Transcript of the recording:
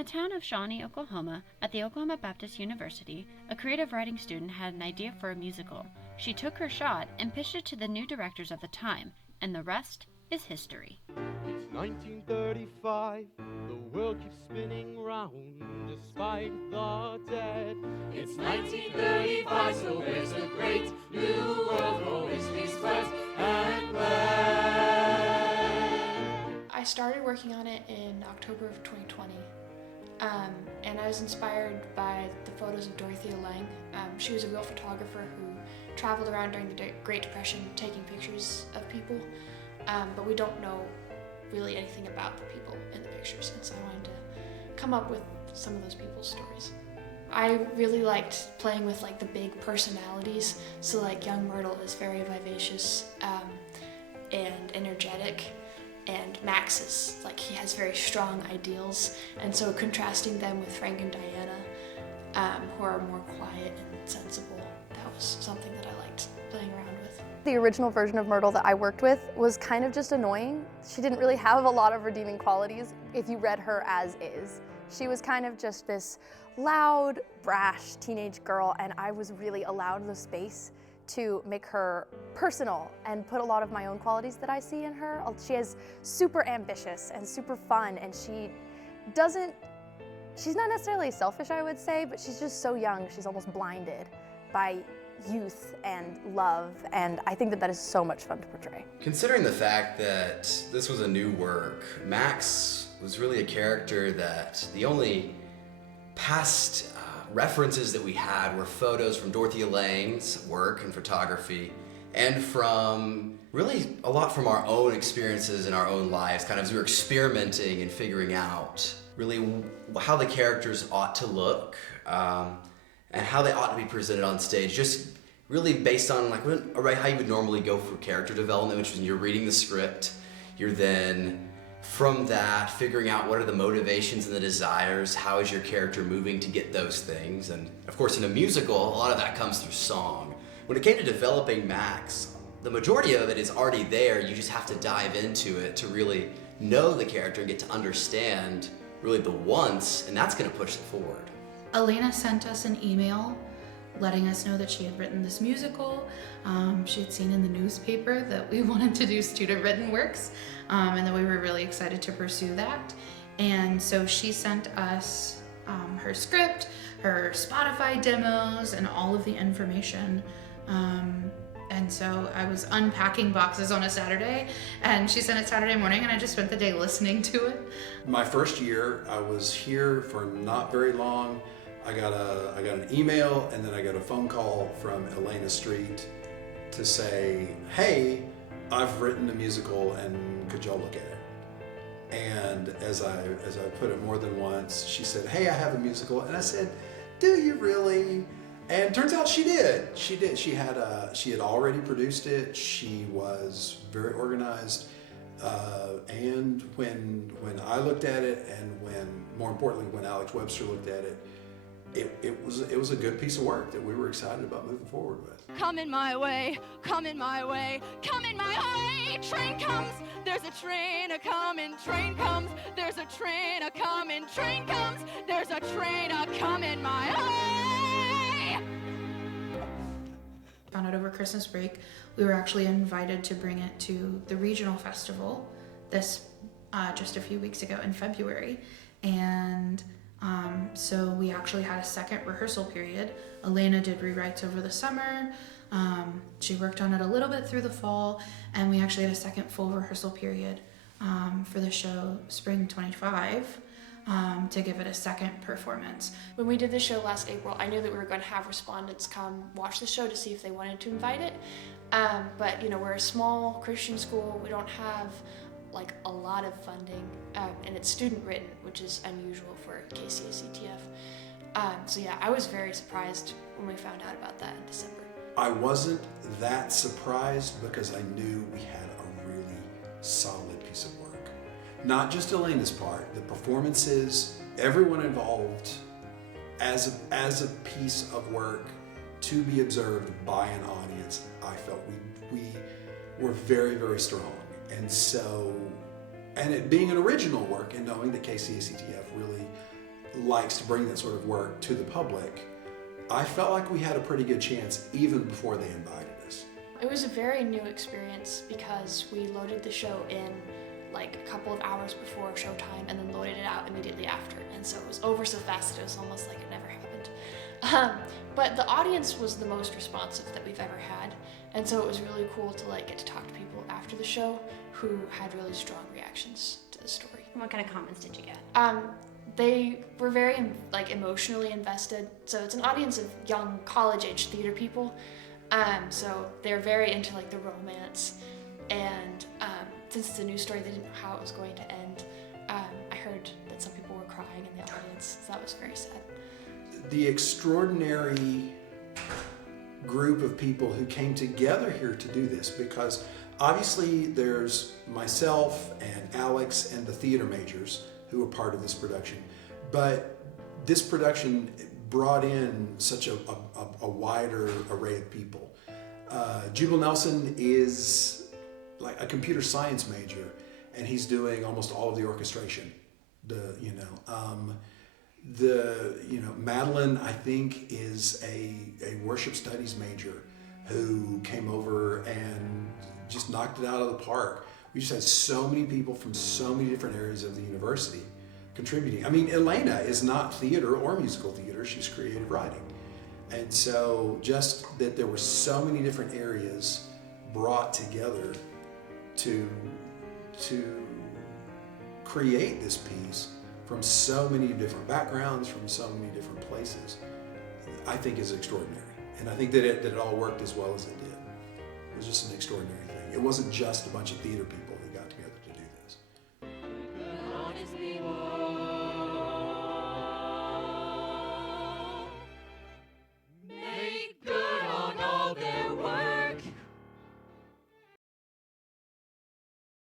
the town of Shawnee, Oklahoma, at the Oklahoma Baptist University, a creative writing student had an idea for a musical. She took her shot and pitched it to the new directors of the time, and the rest is history. It's 1935, the world keeps spinning round despite the dead. It's 1935, so there's a great new world for which these floods and glad. I started working on it in October of 2020, and I was inspired by the photos of Dorothea Lange. She was a real photographer who traveled around during the Great Depression taking pictures of people, but we don't know really anything about the people in the pictures, and so I wanted to come up with some of those people's stories. I really liked playing with like the big personalities, so like young Myrtle is very vivacious and energetic, and Max is like, he has very strong ideals, and so contrasting them with Frank and Diana, who are more quiet and sensible, that was something that I liked playing around with. The original version of Myrtle that I worked with was kind of just annoying. She didn't really have a lot of redeeming qualities if you read her as is. She was kind of just this loud, brash teenage girl, and I was really allowed the space to make her personal and put a lot of my own qualities that I see in her. She is super ambitious and super fun, and she's not necessarily selfish, I would say, but she's just so young, she's almost blinded by youth and love, and I think that that is so much fun to portray. Considering the fact that this was a new work, Max was really a character that the only past references that we had were photos from Dorothea Lange's work and photography, and from really a lot from our own experiences in our own lives, kind of as we were experimenting and figuring out really how the characters ought to look, and how they ought to be presented on stage, just really based on like how you would normally go for character development, which is when you're reading the script, you're then from that figuring out what are the motivations and the desires, how is your character moving to get those things, and of course in a musical, a lot of that comes through song. When it came to developing Max, the majority of it is already there, you just have to dive into it to really know the character and get to understand really the wants, and that's gonna push it forward. Elena sent us an email letting us know that she had written this musical. She had seen in the newspaper that we wanted to do student written works, and that we were really excited to pursue that. And so she sent us her script, her Spotify demos, and all of the information. And so I was unpacking boxes on a Saturday, and she sent it Saturday morning, and I just spent the day listening to it. My first year, I was here for not very long. I got an email, and then I got a phone call from Elena Street to say, hey, I've written a musical, and could y'all look at it? And as I put it more than once, she said, hey, I have a musical, and I said, do you really? And it turns out she did. She did. She had already produced it. She was very organized. And when I looked at it, and more importantly, when Alex Webster looked at it, it was a good piece of work that we were excited about moving forward with. Coming my way, coming my way, coming my way. Train comes, there's a train a coming. Train comes, there's a train a coming. Train comes, there's a train a coming my way. Found out over Christmas break, we were actually invited to bring it to the regional festival this just a few weeks ago in February, and so we actually had a second rehearsal period. Elena did rewrites over the summer. She worked on it a little bit through the fall, and we actually had a second full rehearsal period for the show spring 25 to give it a second performance. When we did the show last April, I knew that we were going to have respondents come watch the show to see if they wanted to invite it. But we're a small Christian school. We don't have like a lot of funding, and it's student written, which is unusual for KCACTF. So yeah, I was very surprised when we found out about that in December. I wasn't that surprised because I knew we had a really solid piece of work. Not just Elena's part, the performances, everyone involved as a piece of work to be observed by an audience. I felt we were very, very strong. And so, and it being an original work and knowing that KCACTF really likes to bring that sort of work to the public, I felt like we had a pretty good chance even before they invited us. It was a very new experience because we loaded the show in like a couple of hours before showtime and then loaded it out immediately after. And so it was over so fast that it was almost like it never happened. But the audience was the most responsive that we've ever had. And so it was really cool to like get to talk to people after the show who had really strong reactions to the story. What kind of comments did you get? They were very emotionally invested. So it's an audience of young college-age theater people. So they're very into like the romance, and since it's a new story, they didn't know how it was going to end. I heard that some people were crying in the audience, so that was very sad. The extraordinary group of people who came together here to do this, because obviously there's myself and Alex and the theater majors who were part of this production, but this production brought in such a wider array of people. Jubal Nelson is like a computer science major, and he's doing almost all of the orchestration. Madeline, I think, is a worship studies major who came over and just knocked it out of the park. We just had so many people from so many different areas of the university contributing. I mean, Elena is not theater or musical theater, she's creative writing. And so just that there were so many different areas brought together to create this piece from so many different backgrounds, from so many different places, I think is extraordinary. And I think that it all worked as well as it did. It was just an extraordinary thing. It wasn't just a bunch of theater people.